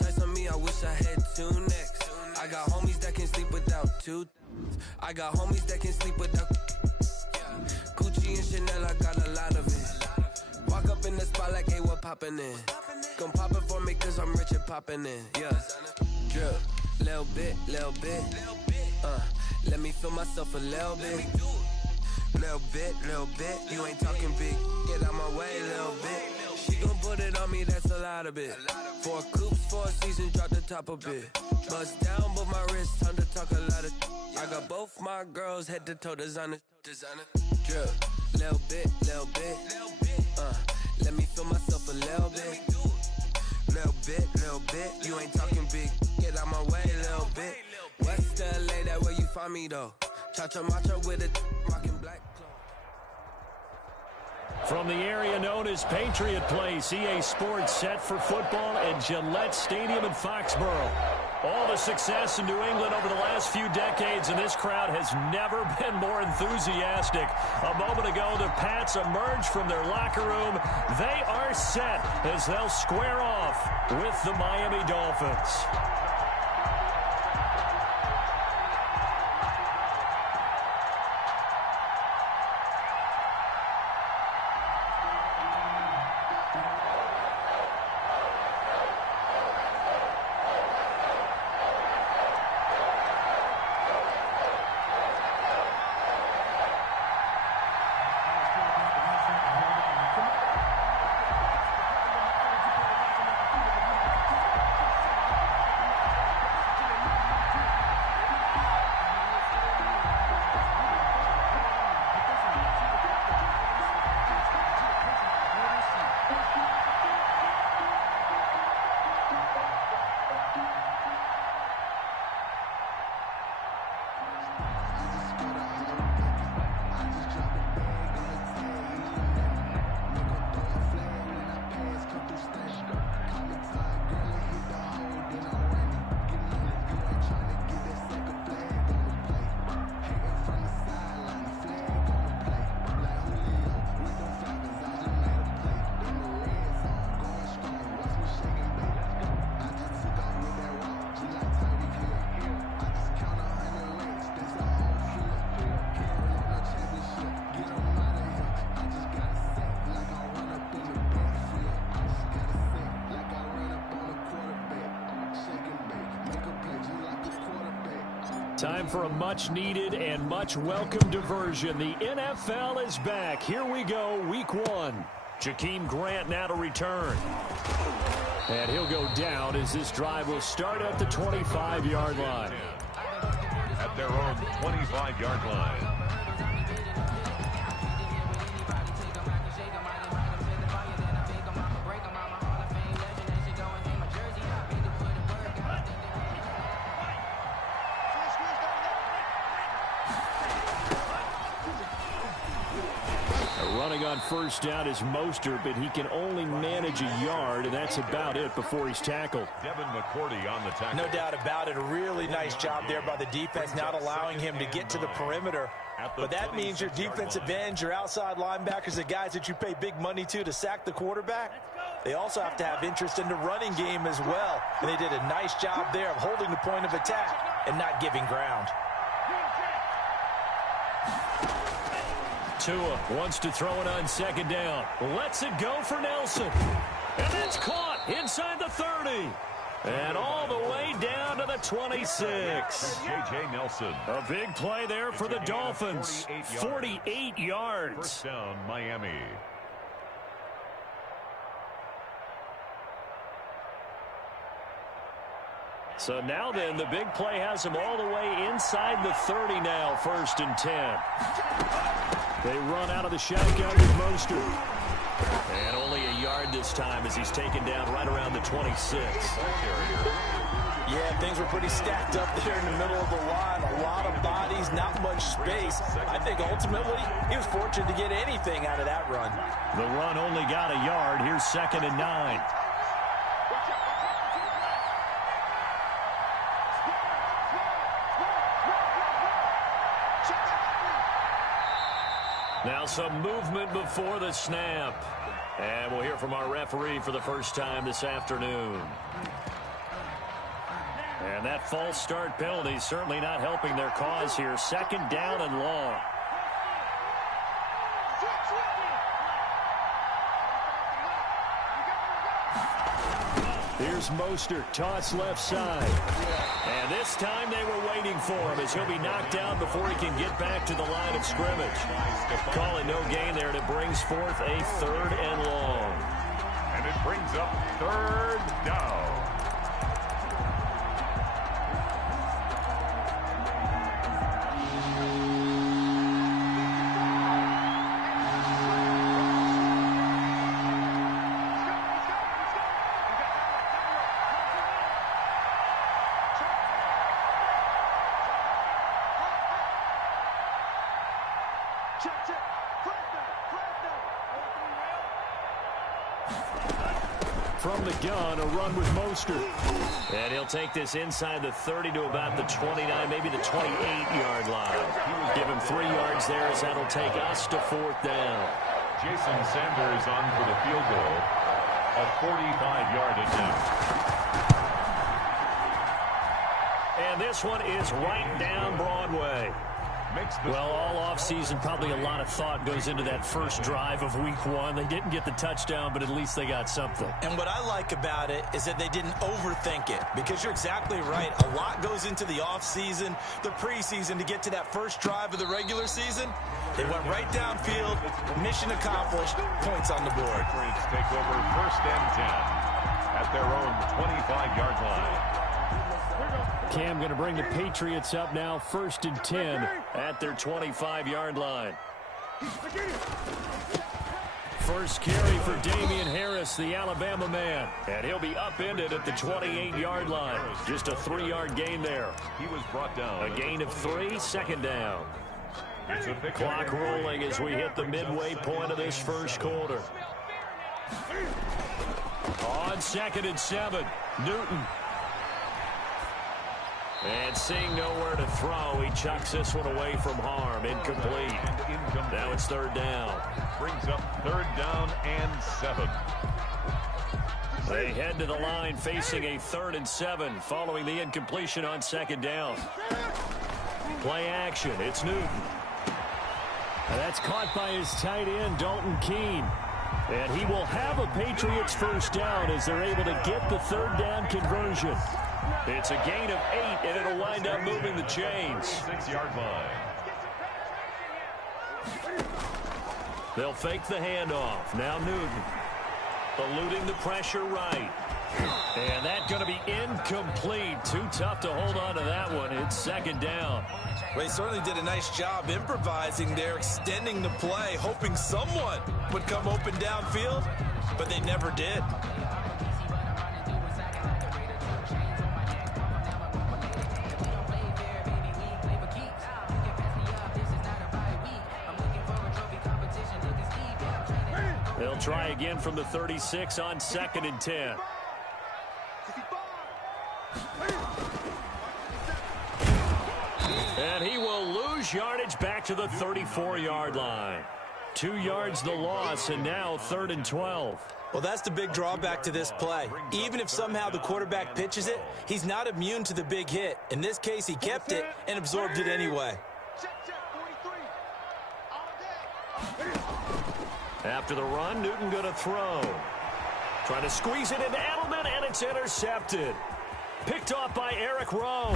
much ice on me, I wish I had two necks. I got homies that can sleep without two. I got homies that can sleep without. Gucci and Chanel, I got a lot of it. Walk up in the spot like, hey, what poppin' in? Come pop it for me, cause I'm rich and poppin' in. Yeah. Drip, little bit. Let me feel myself a little bit. Little bit. You ain't talking big. Get out my way, little bit. She gon' put it on me, that's a lot of it. 4 coops, 4 seasons, drop the top a bit. Bust down, but my wrist, time to talk a lot of. I got both my girls head to toe designer. Drip, little bit. Let me feel myself a little bit. Little bit. You ain't talking big. Get out my way, little bit. West LA, that where you find me though. Cha-cha matcha with a rockin' black clothes. From the area known as Patriot Place, EA Sports set for football at Gillette Stadium in Foxborough. All the success in New England over the last few decades, and this crowd has never been more enthusiastic. A moment ago, the Pats emerged from their locker room. They are set as they'll square off with the Miami Dolphins. Time for a much-needed and much-welcome diversion. The NFL is back. Here we go, Week 1. Jakeem Grant now to return. And he'll go down as this drive will start at the 25-yard line. At their own 25-yard line. Running on first down is Mostert, but he can only manage a yard, and that's about it before he's tackled. Devin McCourty on the tackle. No doubt about it. A really nice job there by the defense, not allowing him to get to the perimeter. But that means your defensive ends, your outside linebackers, the guys that you pay big money to sack the quarterback, they also have to have interest in the running game as well. And they did a nice job there of holding the point of attack and not giving ground. Tua wants to throw it on second down. Lets it go for Nelson. And that's caught inside the 30. And all the way down to the 26. J.J. Nelson. A big play there for the Dolphins. 48 yards. First down, Miami. So now then, the big play has him all the way inside the 30 now, 1st and 10. They run out of the shotgun with Mostert. And only a yard this time as he's taken down right around the 26. Yeah, things were pretty stacked up there in the middle of the line. A lot of bodies, not much space. I think ultimately he was fortunate to get anything out of that run. The run only got a yard. Here's 2nd and 9. Now some movement before the snap. And we'll hear from our referee for the first time this afternoon. And that false start penalty is certainly not helping their cause here. Second down and long. Here's Mostert, toss left side. And this time they were waiting for him as he'll be knocked down before he can get back to the line of scrimmage. Calling no gain there, and it brings forth a third and long. And it brings up third down. From the gun, a run with Mostert. And he'll take this inside the 30 to about the 29, maybe the 28-yard line. Give him 3 yards there as that'll take us to fourth down. Jason Sanders on for the field goal. A 45-yard attempt. And this one is right down Broadway. Well, all offseason, probably a lot of thought goes into that first drive of week 1. They didn't get the touchdown, but at least they got something. And what I like about it is that they didn't overthink it, because you're exactly right. A lot goes into the offseason, the preseason, to get to that first drive of the regular season. They went right downfield, mission accomplished, points on the board. Take over first and 10 at their own 25-yard line. Cam going to bring the Patriots up now, first and 10 at their 25-yard line. First carry for Damian Harris, the Alabama man. And he'll be upended at the 28-yard line. Just a 3-yard gain there. He was brought down. A gain of 3, second down. Clock rolling as we hit the midway point of this first quarter. On second and 7, Newton. And seeing nowhere to throw, he chucks this one away from harm. Incomplete. Now it's third down. Brings up third down and 7. They head to the line facing a 3rd and 7 following the incompletion on second down. Play action. It's Newton. And that's caught by his tight end, Dalton Keene. And he will have a Patriots first down as they're able to get the third down conversion. It's a gain of 8, and it'll wind up moving the chains. 6-yard line. They'll fake the handoff. Now Newton. Eluding the pressure right. And that's going to be incomplete. Too tough to hold on to that one. It's second down. Well, he certainly did a nice job improvising there, extending the play, hoping someone would come open downfield, but they never did. They'll try again from the 36 on second and 10. And he will lose yardage back to the 34-yard line. 2 yards the loss, and now 3rd and 12. Well, that's the big drawback to this play. Even if somehow the quarterback pitches it, he's not immune to the big hit. In this case, he kept it and absorbed it anyway. After the run, Newton going to throw. Trying to squeeze it into Edelman, and it's intercepted. Picked off by Eric Rowe.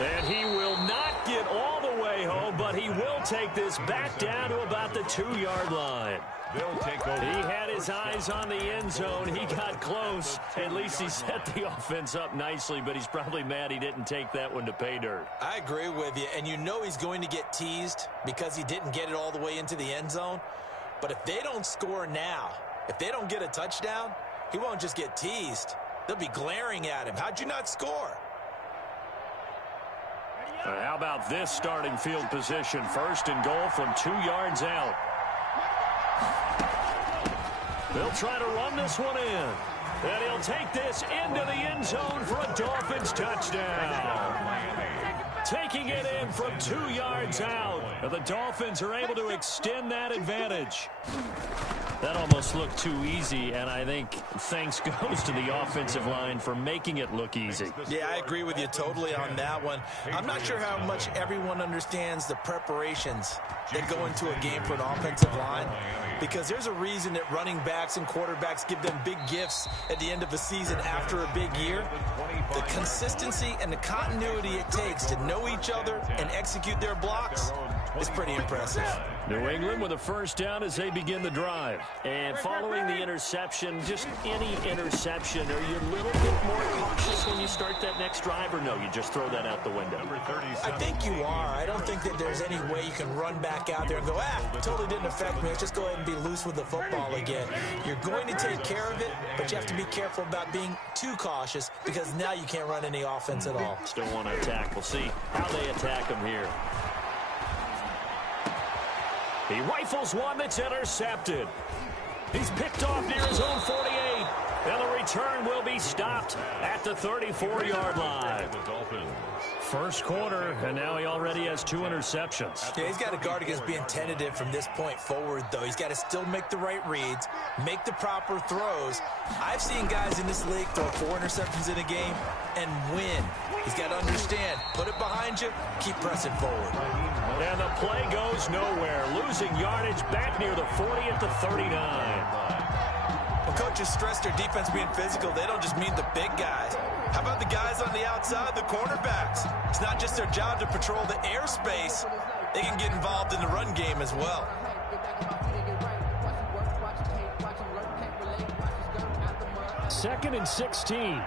And he will not get all the way home, but he will take this back down to about the 2-yard line. They'll take over. He had his eyes on the end zone. He got close. At least he set the offense up nicely, but he's probably mad he didn't take that one to pay dirt. I agree with you, and you know he's going to get teased because he didn't get it all the way into the end zone. But if they don't score now, if they don't get a touchdown, he won't just get teased. They'll be glaring at him. How'd you not score? How about this starting field position? First and goal from 2 yards out. They'll try to run this one in. And he'll take this into the end zone for a Dolphins touchdown. taking it in from 2 yards out. And the Dolphins are able to extend that advantage. That almost looked too easy, and I think thanks goes to the offensive line for making it look easy. Yeah, I agree with you totally on that one. I'm not sure how much everyone understands the preparations that go into a game for an offensive line, because there's a reason that running backs and quarterbacks give them big gifts at the end of a season after a big year. The consistency and the continuity it takes to know each other and execute their blocks is pretty impressive. New England with a first down as they begin the drive. And following the interception, just any interception, are you a little bit more cautious when you start that next drive, or no, you just throw that out the window? I think you are. I don't think that there's any way you can run back out there and go, totally didn't affect me. Let's just go ahead and be loose with the football again. You're going to take care of it, but you have to be careful about being too cautious, because now you can't run any offense at all. Still want to attack. We'll see how they attack him here. He rifles one that's intercepted. He's picked off near his own 48. And the return will be stopped at the 34-yard line. First quarter, and now he already has 2 interceptions. Yeah, he's got to guard against being tentative from this point forward, though. He's got to still make the right reads, make the proper throws. I've seen guys in this league throw 4 interceptions in a game and win. He's got to understand, put it behind you, keep pressing forward. And the play goes nowhere, losing yardage back near the 40 at the 39. When coaches stress their defense being physical, they don't just mean the big guys. How about the guys on the outside, the cornerbacks? It's not just their job to patrol the airspace. They can get involved in the run game as well. Second and 16.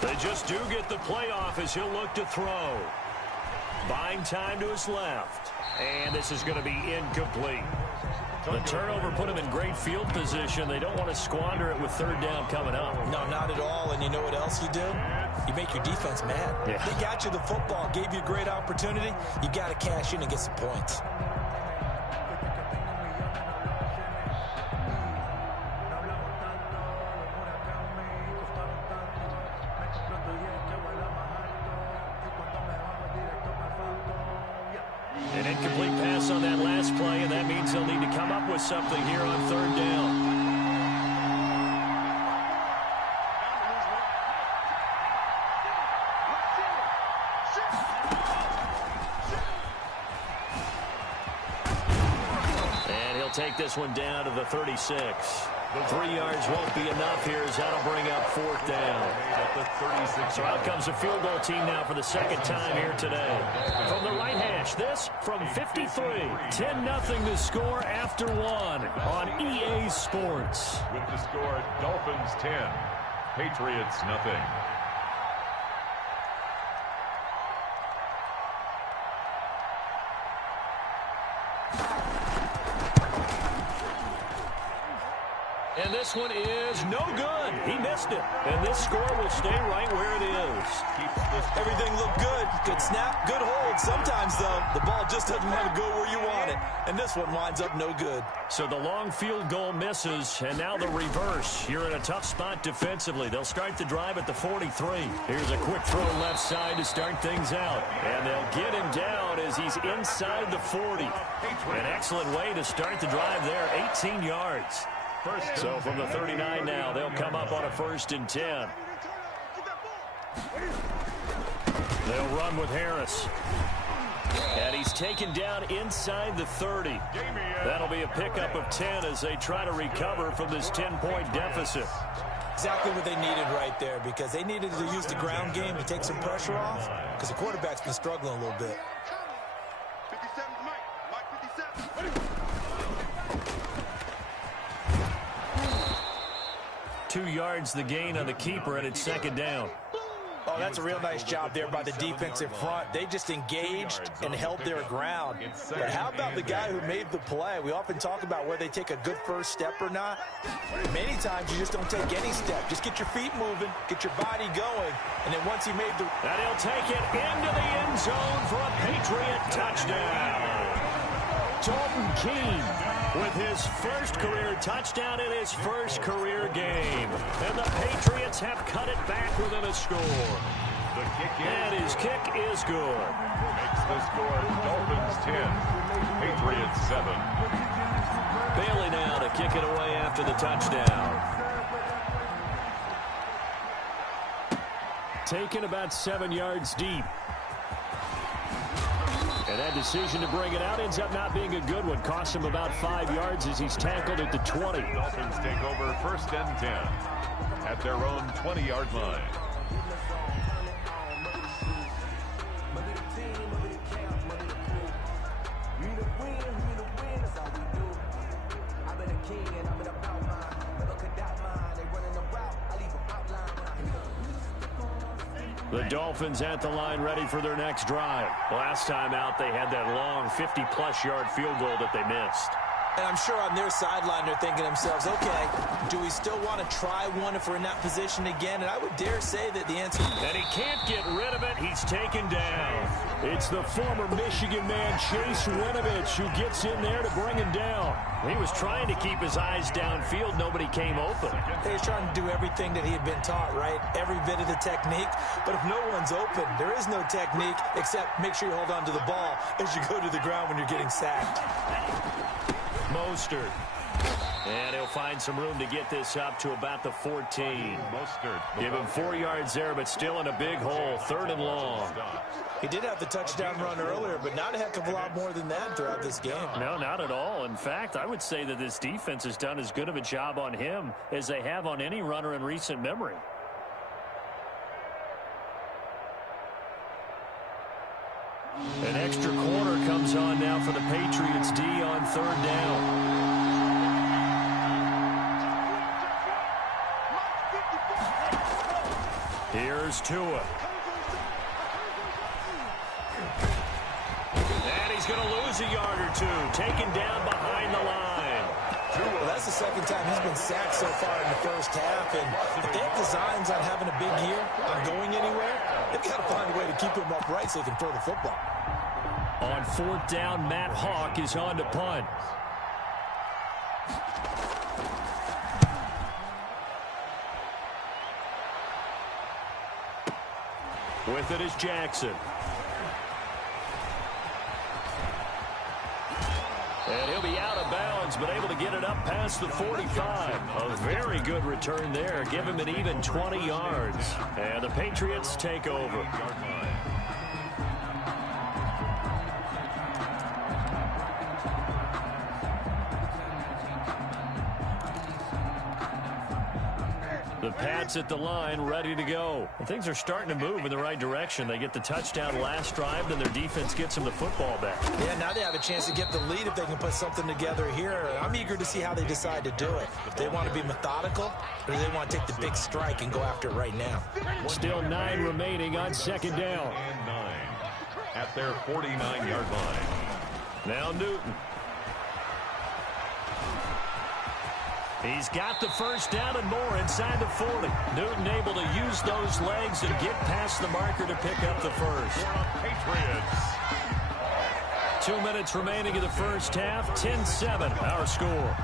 They just do get the playoff as he'll look to throw. Buying time to his left. And this is going to be incomplete. The turnover put him in great field position. They don't want to squander it with third down coming up. No, not at all. And you know what else you do? You make your defense mad. Yeah. They got you the football, gave you a great opportunity. You got to cash in and get some points. An incomplete pass on that last play, and that means they'll need to come up with something here on third down. And he'll take this one down to the 36. 3 yards won't be enough here as that'll bring up fourth down. So out comes the field goal team now for the second time here today. From the right hash, this from 53. 10-0 the score after 1 on EA Sports. With the score, Dolphins 10, Patriots nothing. And this one is no good. He missed it. And this score will stay right where it is. Everything looked good. Good snap, good hold. Sometimes, though, the ball just doesn't want to go where you want it. And this one winds up no good. So the long field goal misses, and now the reverse. You're in a tough spot defensively. They'll start the drive at the 43. Here's a quick throw left side to start things out. And they'll get him down as he's inside the 40. An excellent way to start the drive there, 18 yards. So from the 39 now, they'll come up on a 1st and 10. They'll run with Harris. And he's taken down inside the 30. That'll be a pickup of 10 as they try to recover from this 10-point deficit. Exactly what they needed right there, because they needed to use the ground game to take some pressure off, because the quarterback's been struggling a little bit. 57, Mike 57. 2 yards the gain on the keeper, and it's second down. Oh, that's a real nice job there by the defensive front. They just engaged and held their ground. But how about the guy who made the play? We often talk about whether they take a good first step or not. Many times you just don't take any step. Just get your feet moving, get your body going, and then once he made the... And he'll take it into the end zone for a Patriot touchdown. Dalton Keene with his first career touchdown in his first career game. And the Patriots have cut it back within a score. The kick in. And his kick is good. Makes the score Dolphins 10, Patriots 7. Bailey now to kick it away after the touchdown. Taken about 7 yards deep. And that decision to bring it out ends up not being a good one. Cost him about 5 yards as he's tackled at the 20. Dolphins take over 1st and 10 at their own 20-yard line. The Dolphins at the line ready for their next drive. Last time out, they had that long 50-plus yard field goal that they missed. And I'm sure on their sideline they're thinking to themselves, okay, do we still want to try one if we're in that position again? And I would dare say that the answer... And he can't get rid of it. He's taken down. It's the former Michigan man, Chase Winovich, who gets in there to bring him down. He was trying to keep his eyes downfield. Nobody came open. He was trying to do everything that he had been taught, right? Every bit of the technique. But if no one's open, there is no technique except make sure you hold on to the ball as you go to the ground when you're getting sacked. Mostert. And he'll find some room to get this up to about the 14. Mostert. Give him 4 yards there, but still in a big hole. 3rd and long. He did have the touchdown run earlier, but not a heck of a lot more than that throughout this game. No, not at all. In fact, I would say that this defense has done as good of a job on him as they have on any runner in recent memory. An extra corner comes on now for the Patriots D on 3rd down. Here's Tua. And he's going to lose a yard or two. Taken down behind the line. Well, that's the second time he's been sacked so far in the first half. And if they have designs on having a big year, on going anywhere, they've got to find a way to keep him upright so they can throw the football. On 4th down, Matt Hawk is on to punt. With it is Jackson. And he'll be out of bounds, but able to get it up past the 45. A very good return there. Give him an even 20 yards. And the Patriots take over. The Pats at the line, ready to go. And things are starting to move in the right direction. They get the touchdown last drive, and their defense gets them the football back. Yeah, now they have a chance to get the lead if they can put something together here. I'm eager to see how they decide to do it. If they want to be methodical, or do they want to take the big strike and go after it right now? Still 9 remaining on 2nd down. And 9 at their 49-yard line. Now Newton. He's got the first down and more inside the 40. Newton able to use those legs and get past the marker to pick up the first. Patriots. 2 minutes remaining in the first half. 10-7 our score.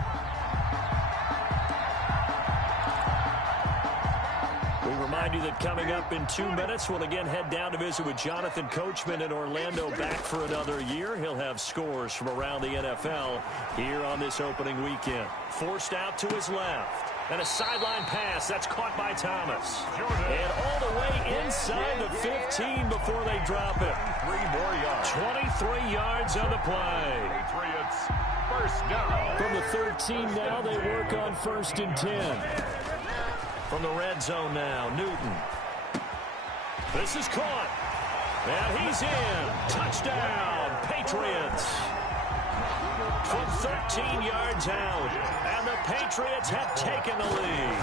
We remind you that coming up in 2 minutes, we'll again head down to visit with Jonathan Coachman in Orlando, back for another year. He'll have scores from around the NFL here on this opening weekend. Forced out to his left. And a sideline pass. That's caught by Thomas. And all the way inside the 15 before they drop it. 3 more yards. 23 yards on the play. Patriots first down. From the 13 now, they work on 1st and 10. From the red zone now, Newton. This is caught. And he's in. Touchdown, Patriots. From 13 yards out. And the Patriots have taken the lead.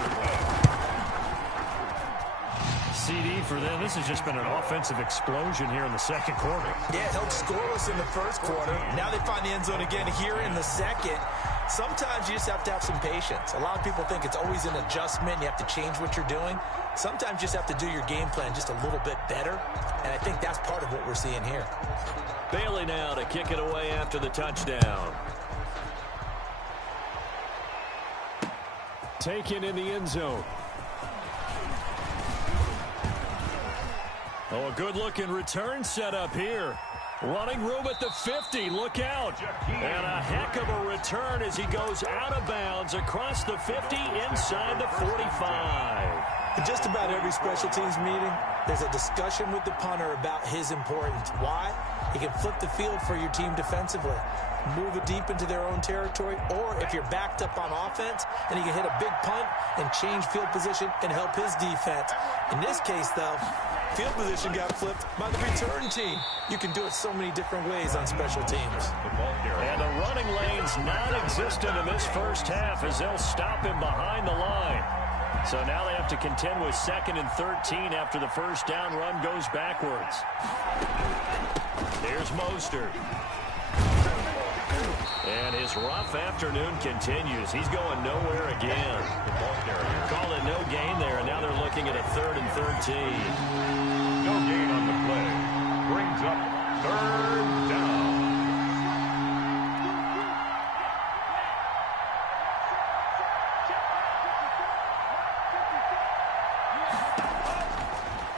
CD for them. This has just been an offensive explosion here in the second quarter. Yeah, held scoreless in the first quarter. Now they find the end zone again here in the second. Sometimes you just have to have some patience. A lot of people think it's always an adjustment. You have to change what you're doing. Sometimes you just have to do your game plan just a little bit better, and I think that's part of what we're seeing here. Bailey now to kick it away after the touchdown. Taken in the end zone. Oh, a good-looking return set up here. Running room at the 50. Look out. And a heck of a return as he goes out of bounds across the 50 inside the 45. In just about every special teams meeting, there's a discussion with the punter about his importance. Why? He can flip the field for your team defensively, move it deep into their own territory, or if you're backed up on offense, and he can hit a big punt and change field position and help his defense. In this case, though, field position got flipped by the return team. You can do it so many different ways on special teams. And the running lane's non-existent in this first half as they'll stop him behind the line. So now they have to contend with 2nd and 13 after the first down run goes backwards. Here's Mostert. And his rough afternoon continues. He's going nowhere again. Call it no gain there, and now they're looking at a 3rd and 13. No gain on the play. Brings up 3rd down.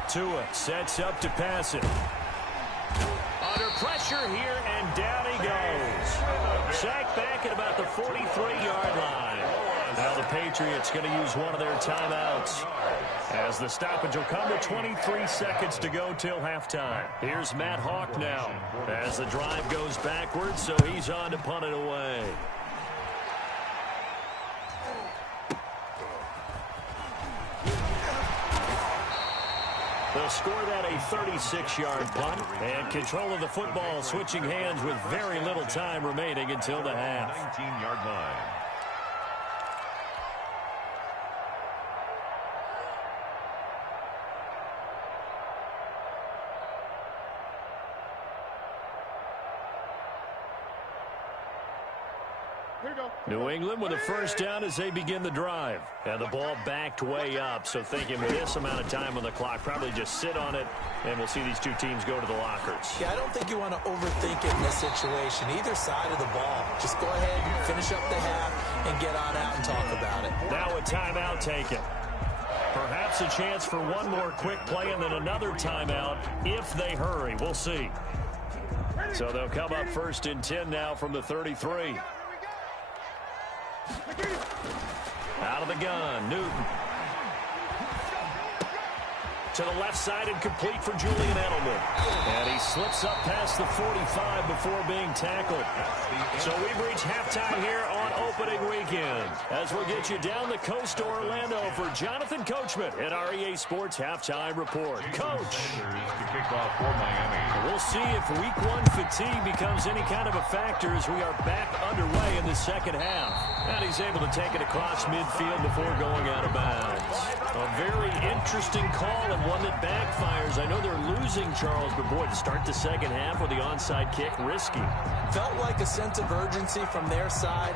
Tua sets up to pass it. Under pressure here, and down he goes. Sacked back at about the 43-yard line. Now the Patriots going to use one of their timeouts, as the stoppage will come to 23 seconds to go till halftime. Here's Matt Hawk now as the drive goes backwards, so he's on to punt it away. They'll score that a 36-yard punt, and control of the football switching hands with very little time remaining until the half. 19-yard line. New England with a first down as they begin the drive. And the ball backed way up, so thinking with this amount of time on the clock, probably just sit on it, and we'll see these two teams go to the lockers. Yeah, I don't think you want to overthink it in this situation. Either side of the ball. Just go ahead and finish up the half and get on out and talk about it. Now a timeout taken. Perhaps a chance for one more quick play and then another timeout if they hurry. We'll see. So they'll come up 1st and 10 now from the 33. Out of the gun, Newton. To the left side and complete for Julian Edelman. And he slips up past the 45 before being tackled. So we've reached halftime here on opening weekend, as we'll get you down the coast to Orlando for Jonathan Coachman at our EA Sports Halftime Report. Coach. To kick off for Miami. We'll see if week 1 fatigue becomes any kind of a factor as we are back underway in the second half. And he's able to take it across midfield before going out of bounds. A very interesting call and one that backfires. I know they're losing, Charles, but boy, to start the second half with the onside kick, risky. Felt like a sense of urgency from their side,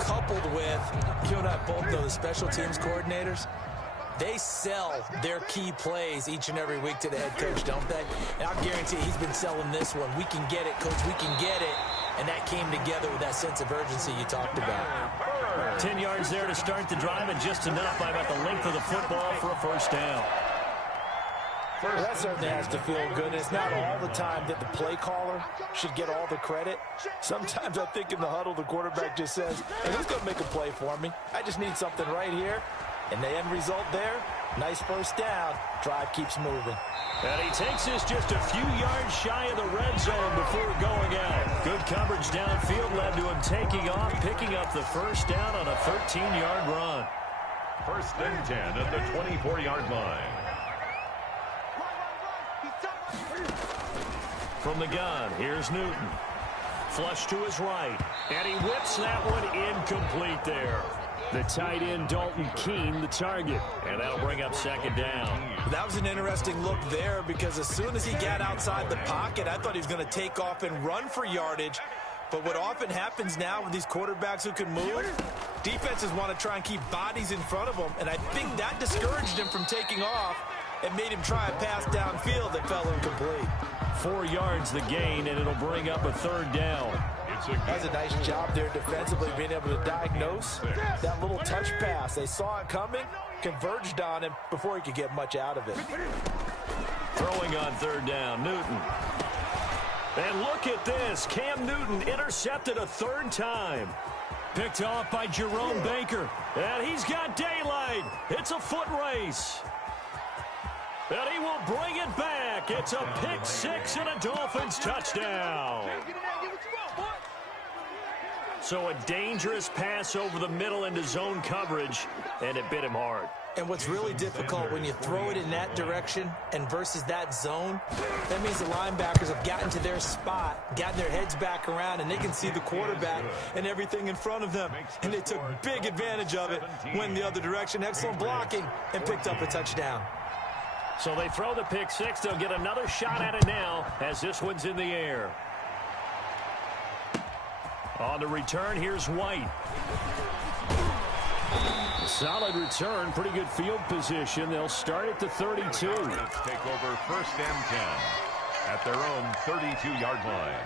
coupled with, you and I both know the special teams coordinators, they sell their key plays each and every week to the head coach, don't they? And I guarantee he's been selling this one. We can get it, coach, we can get it. And that came together with that sense of urgency you talked about. 10 yards there to start the drive, and just enough by about the length of the football for a first down. Well, that certainly has to feel good. And it's not all the time that the play caller should get all the credit. Sometimes I think in the huddle, the quarterback just says, hey, who's going to make a play for me? I just need something right here. And the end result there, nice first down. Drive keeps moving. And he takes this just a few yards shy of the red zone before going out. Good coverage downfield led to him taking off, picking up the first down on a 13-yard run. 1st and 10 at the 24-yard line. From the gun, here's Newton. Flush to his right, and he whips that one incomplete there. The tight end, Dalton Keene, the target. And that'll bring up second down. That was an interesting look there because as soon as he got outside the pocket, I thought he was going to take off and run for yardage. But what often happens now with these quarterbacks who can move, defenses want to try and keep bodies in front of them. And I think that discouraged him from taking off and made him try a pass downfield that fell incomplete. 4 yards the gain, and it'll bring up a third down. That's a nice job there defensively, being able to diagnose that little touch pass. They saw it coming, converged on him before he could get much out of it. Throwing on third down, Newton. And look at this. Cam Newton intercepted a third time. Picked off by Jerome Baker. And he's got daylight. It's a foot race. And he will bring it back. It's a pick six and a Dolphins touchdown. So a dangerous pass over the middle into zone coverage, and it bit him hard. And what's really difficult when you throw it in that direction and versus that zone, that means the linebackers have gotten to their spot, gotten their heads back around, and they can see the quarterback and everything in front of them. And they took big advantage of it, went the other direction, excellent blocking, and picked up a touchdown. So they throw the pick six. They'll get another shot at it now as this one's in the air. On the return, here's White. Solid return, pretty good field position. They'll start at the 32. Let's take over 1st and 10 at their own 32-yard line.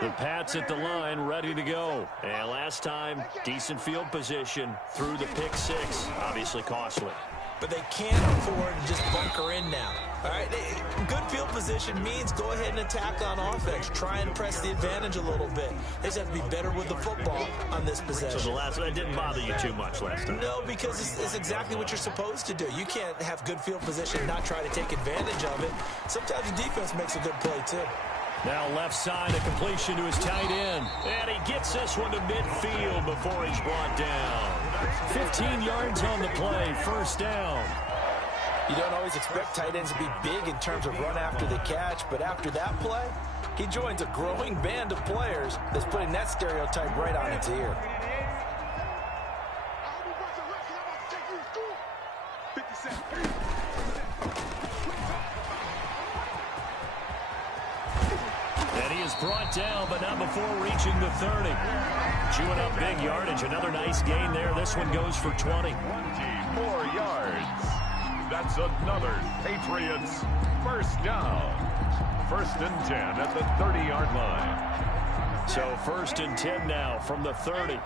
The Pats at the line, ready to go. And last time, decent field position through the pick six. Obviously costly. But they can't afford to just bunker in now. All right, good field position means go ahead and attack on offense. Try and press the advantage a little bit. They just have to be better with the football on this possession. So that didn't bother you too much last time? No, because it's exactly what you're supposed to do. You can't have good field position and not try to take advantage of it. Sometimes the defense makes a good play, too. Now left side, a completion to his tight end. And he gets this one to midfield before he's brought down. 15 yards on the play, first down. You don't always expect tight ends to be big in terms of run after the catch, but after that play, he joins a growing band of players that's putting that stereotype right on its ear. And he is brought down, but not before reaching the 30. Chewing up big yardage. Another nice gain there. This one goes for 20. 20 more yards. That's another Patriots first down. 1st and 10 at the 30-yard line. So 1st and 10 now from the 30.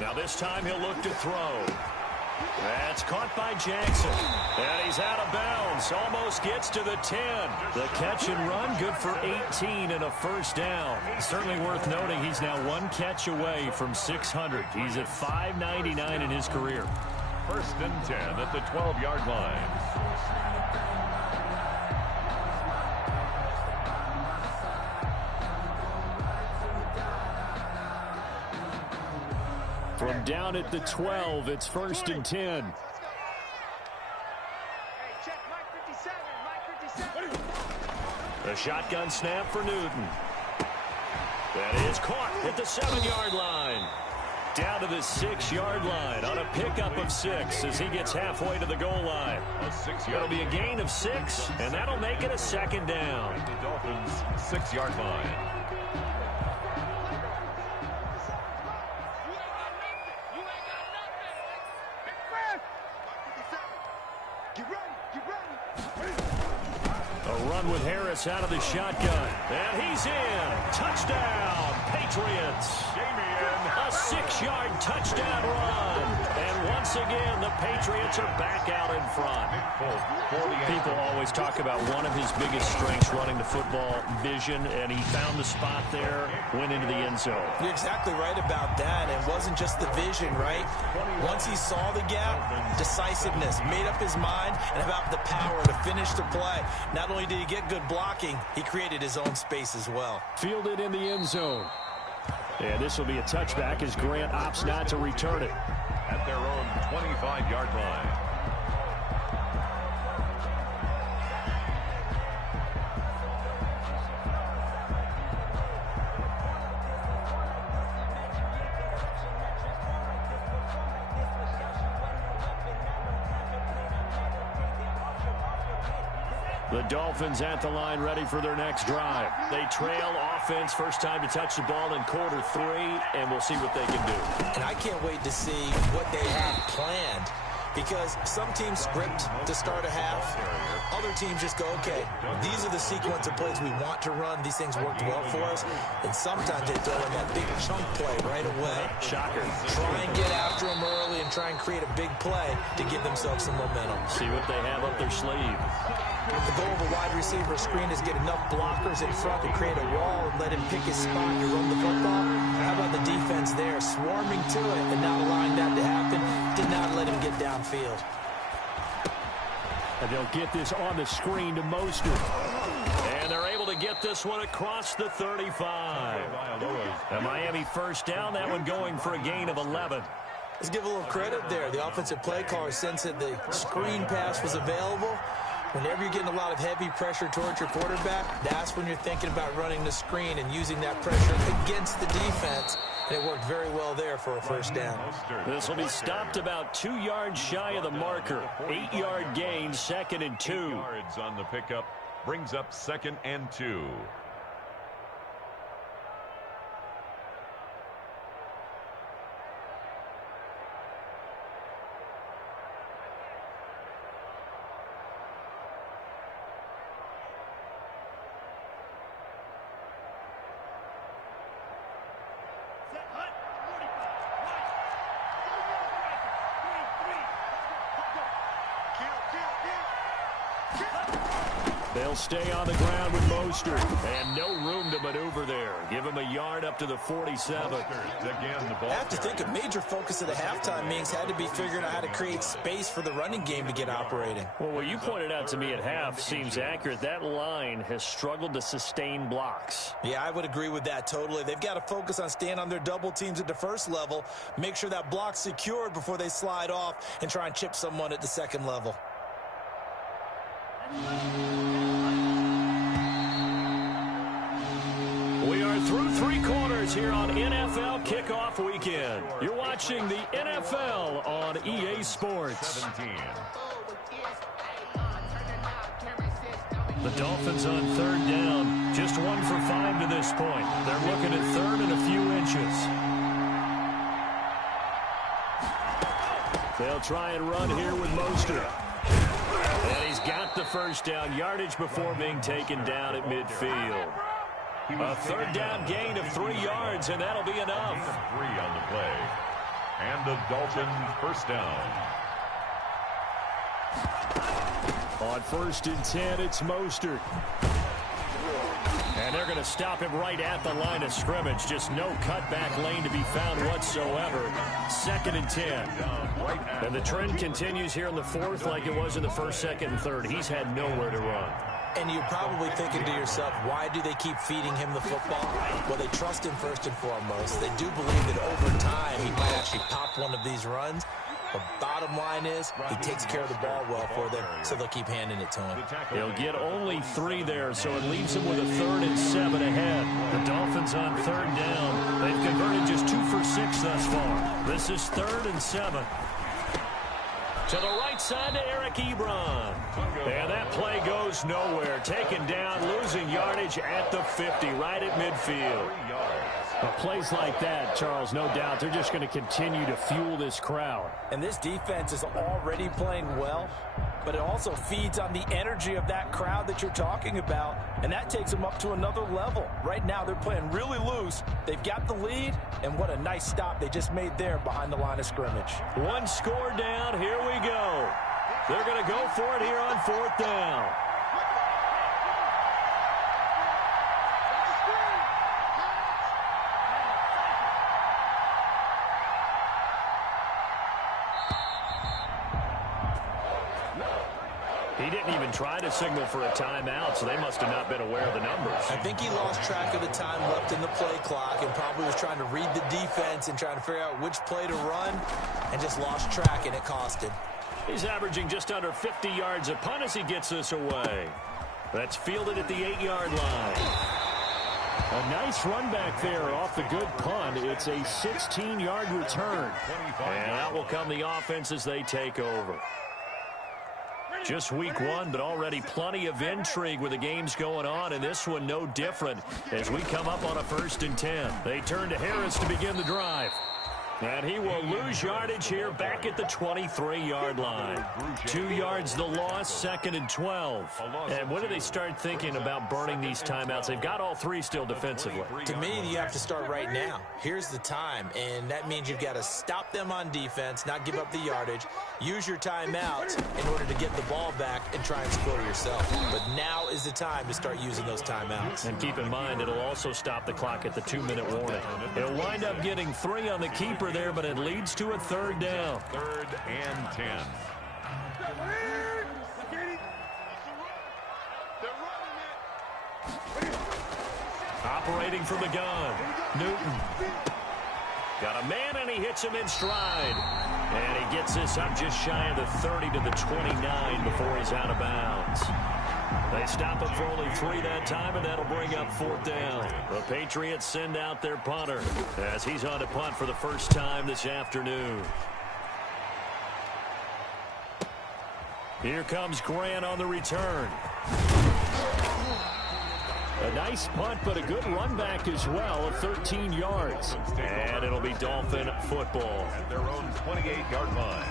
Now this time he'll look to throw. That's caught by Jackson. And he's out of bounds. Almost gets to the 10. The catch and run, good for 18 and a first down. Certainly worth noting he's now one catch away from 600. He's at 599 in his career. 1st and 10 at the 12-yard line. From down at the 12, it's 1st and 10. A shotgun snap for Newton. That is caught at the 7-yard line. Down to the 6-yard line on a pickup of 6 as he gets halfway to the goal line. It'll be a gain of 6, and that'll make it a second down. The Dolphins' 6-yard line. With Harris out of the shotgun. And he's in. Touchdown, Patriots. A 6-yard touchdown run. And once again, the Patriots are back out in front. People always talk about one of his biggest strengths running the football, vision, and he found the spot there, went into the end zone. You're exactly right about that. It wasn't just the vision, right? Once he saw the gap, decisiveness, made up his mind, and about the power to finish the play. Not only did he get good blocking, he created his own space as well. Fielded in the end zone. And this will be a touchback as Grant opts not to return it. At their own 25-yard line. The Dolphins at the line ready for their next drive. They trail offense, first time to touch the ball in quarter 3, and we'll see what they can do. And I can't wait to see what they have planned, because some teams script to start a half. Other teams just go, okay, these are the sequence of plays we want to run. These things worked well for us. And sometimes they throw in that big chunk play right away. Shocker. Try and get after them early and try and create a big play to give themselves some momentum. See what they have up their sleeve. The goal of a wide receiver screen is get enough blockers in front to create a wall and let him pick his spot to run the football. How about the defense there, swarming to it and not allowing that to happen? Did not let him get downfield. And they'll get this on the screen to Mostert. And they're able to get this one across the 35. And Miami first down, that one going for a gain of 11. Let's give a little credit there. The offensive play caller sensed that the screen pass was available. Whenever you're getting a lot of heavy pressure towards your quarterback, that's when you're thinking about running the screen and using that pressure against the defense. And it worked very well there for a first down. This will be stopped about 2 yards shy of the marker. 8-yard gain, 2nd and 2. Yards on the pickup brings up 2nd and 2. They'll stay on the ground with Mostert. And no room to maneuver there. Give him a yard up to the 47. I have to think a major focus of the halftime meetings had to be figuring out how to create space for the running game to get operating. Well, what you pointed out to me at half seems accurate. That line has struggled to sustain blocks. Yeah, I would agree with that totally. They've got to focus on staying on their double teams at the first level, make sure that block's secured before they slide off and try and chip someone at the second level. We are through 3 quarters here on NFL Kickoff Weekend. You're watching the NFL on EA Sports. 17. The Dolphins on 3rd down. Just 1 for 5 to this point. They're looking at 3rd and a few inches. They'll try and run here with Mostert. And he's got the first down. Yardage before being taken down at midfield. A 3rd down gain of 3 yards, and that'll be enough. 3 on the play. And the Dolphins first down. On 1st and 10, it's Mostert. And they're going to stop him right at the line of scrimmage. Just no cutback lane to be found whatsoever. 2nd and 10. And the trend continues here in the 4th like it was in the 1st, 2nd, and 3rd. He's had nowhere to run. And you're probably thinking to yourself, why do they keep feeding him the football? Well, they trust him first and foremost. They do believe that over time he might actually pop one of these runs. The bottom line is he takes care of the ball well for them, so they'll keep handing it to him. He'll get only 3 there, so it leaves him with a 3rd and 7 ahead. The Dolphins on 3rd down. They've converted just 2 for 6 thus far. This is 3rd and 7. To the right side to Eric Ebron. And that play goes nowhere. Taken down, losing yardage at the 50, right at midfield. But plays like that, Charles, no doubt, they're just going to continue to fuel this crowd. And this defense is already playing well, but it also feeds on the energy of that crowd that you're talking about, and that takes them up to another level. Right now, they're playing really loose. They've got the lead, and what a nice stop they just made there behind the line of scrimmage. 1 score down. Here we go. They're going to go for it here on 4th down. He didn't even try to signal for a timeout, so they must have not been aware of the numbers. I think he lost track of the time left in the play clock and probably was trying to read the defense and trying to figure out which play to run and just lost track, and it cost him. He's averaging just under 50 yards a punt as he gets this away. That's fielded at the 8-yard line. A nice run back there off the good punt. It's a 16-yard return. And out will come the offense as they take over. Just week one, but already plenty of intrigue with the games going on, and this one no different as we come up on a 1st and 10. They turn to Harris to begin the drive. And he will lose yardage here back at the 23-yard line. 2 yards the loss, 2nd and 12. And when do they start thinking about burning these timeouts? They've got all 3 still defensively. To me, you have to start right now. Here's the time, and that means you've got to stop them on defense, not give up the yardage, use your timeouts in order to get the ball back and try and score yourself. But now is the time to start using those timeouts. And keep in mind, it'll also stop the clock at the 2-minute warning. It'll wind up getting 3 on the keeper there, but it leads to a 3rd down. 3rd and 10. Operating from the gun, Newton. Got a man, and he hits him in stride. And he gets this up just shy of the 30 to the 29 before he's out of bounds. They stop him for only 3 that time, and that'll bring up 4th down. The Patriots send out their punter as he's on to punt for the first time this afternoon. Here comes Grant on the return. A nice punt, but a good run back as well of 13 yards. And it'll be Dolphin football. At their own 28-yard line.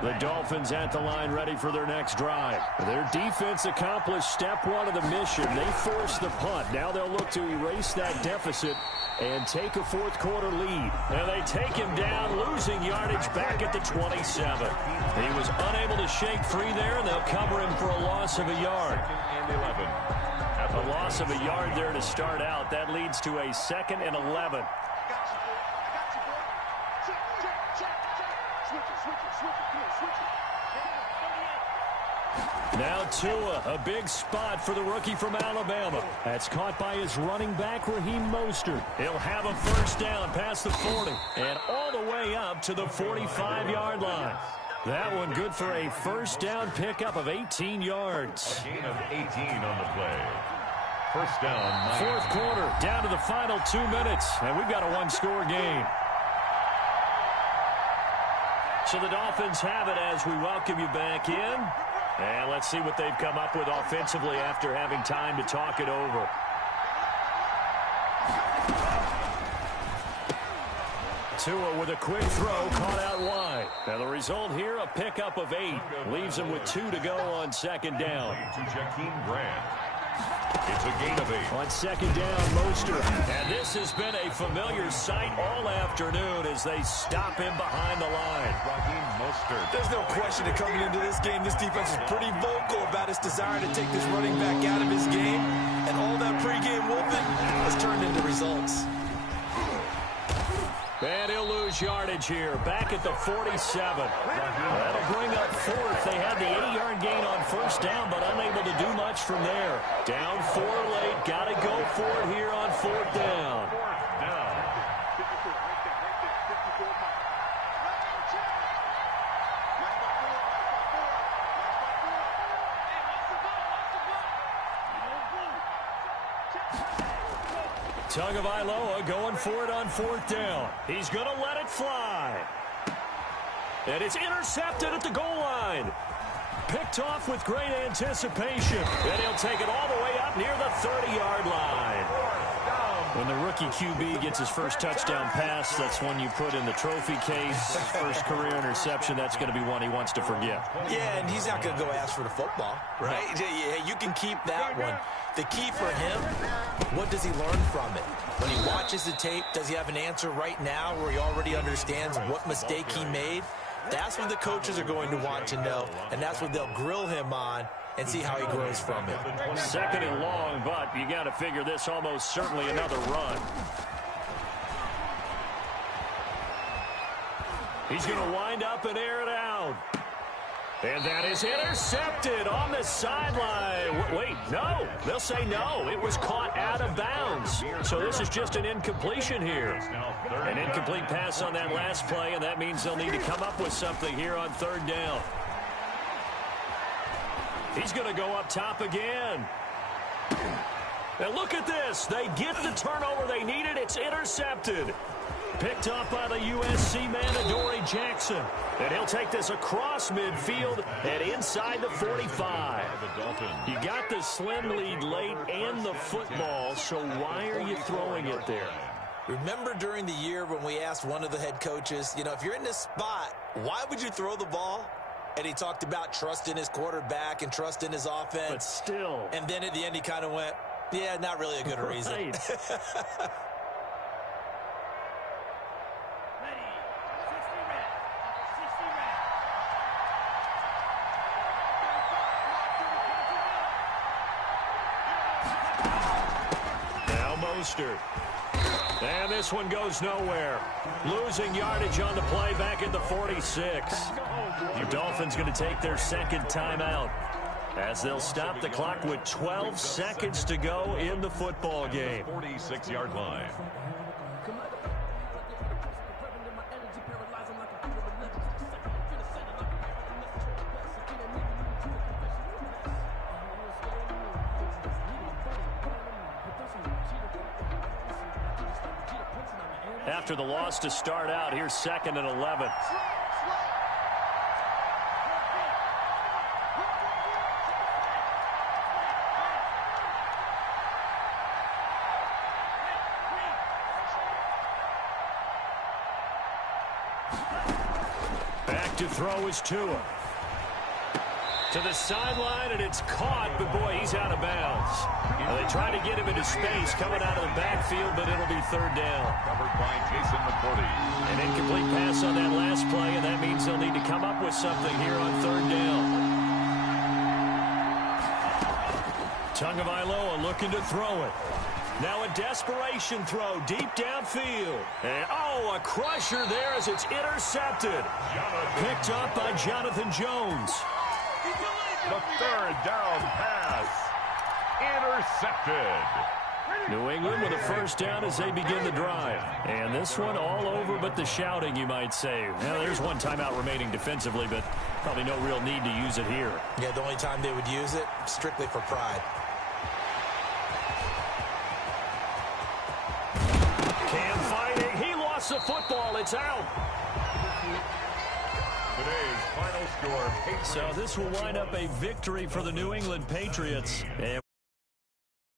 The Dolphins at the line ready for their next drive. Their defense accomplished step 1 of the mission. They forced the punt. Now they'll look to erase that deficit and take a 4th quarter lead. And they take him down, losing yardage back at the 27. He was unable to shake free there, and they'll cover him for a loss of a yard. And 11. A loss of a yard there to start out. That leads to a 2nd and 11. Now Tua, a big spot for the rookie from Alabama. That's caught by his running back, Raheem Mostert. He'll have a 1st down past the 40 and all the way up to the 45-yard line. That one good for a 1st down pickup of 18 yards. A gain of 18 on the play. 1st down. 4th quarter, down to the final 2 minutes, and we've got a 1-score game. So the Dolphins have it as we welcome you back in. And let's see what they've come up with offensively after having time to talk it over. Tua with a quick throw, caught out wide. Now the result here, a pickup of 8. Leaves him with 2 to go on 2nd down. To Jakeem Grant. It's a gain of 8. On 2nd down, Mostert. And this has been a familiar sight all afternoon as they stop him behind the line. Raheem Mostert. There's no question that coming into this game, this defense is pretty vocal about its desire to take this running back out of his game. And all that pregame whooping has turned into results. And he'll lose yardage here, back at the 47. That'll bring up 4th. They had the 80-yard gain on 1st down, but unable to do much from there. Down 4 late, got to go for it here on 4th down. Tagovailoa going for it on 4th down. He's going to let it fly. And it's intercepted at the goal line. Picked off with great anticipation. And he'll take it all the way up near the 30-yard line. When the rookie QB gets his first touchdown pass, that's one you put in the trophy case. First career interception, that's going to be one he wants to forget. Yeah, and he's not going to go ask for the football, right? Yeah, you can keep that one. The key for him, what does he learn from it? When he watches the tape, does he have an answer right now where he already understands what mistake he made? That's what the coaches are going to want to know, and that's what they'll grill him on and see how he grows from it. 2nd and long, but you got to figure this almost certainly another run. He's going to wind up and air it out. And that is intercepted on the sideline. Wait, no. They'll say no. It was caught out of bounds. So this is just an incompletion here. An incomplete pass on that last play, and that means they'll need to come up with something here on third down. He's going to go up top again. And look at this. They get the turnover they needed. It's intercepted. Picked up by the USC man, Adoree Jackson. And he'll take this across midfield and inside the 45. You got the slim lead late and the football, so why are you throwing it there? Remember during the year when we asked one of the head coaches, if you're in this spot, why would you throw the ball? And he talked about trust in his quarterback and trust in his offense. But still. And then at the end he kind of went, yeah, not really a good reason. Right. And this one goes nowhere. Losing yardage on the play back at the 46. The Dolphins going to take their second timeout as they'll stop the clock with 12 seconds to go in the football game. 46-yard line. After the loss to start out, here's 2nd and 11. Back to throw is Tua. To the sideline, and it's caught, but boy, he's out of bounds. Well, they try to get him into space coming out of the backfield, but it'll be third down. Covered by Jason McCourty. An incomplete pass on that last play, and that means they'll need to come up with something here on third down. Tagovailoa looking to throw it. Now a desperation throw deep downfield. And, a crusher there as it's intercepted. Picked up by Jonathan Jones. The third down pass. Intercepted. New England with a first down as they begin the drive. And this one all over but the shouting, you might say. Now, there's one timeout remaining defensively, but probably no real need to use it here. Yeah, the only time they would use it, strictly for pride. Cam fighting. He lost the football. It's out. Today's final score. So this will wind up a victory for the New England Patriots. And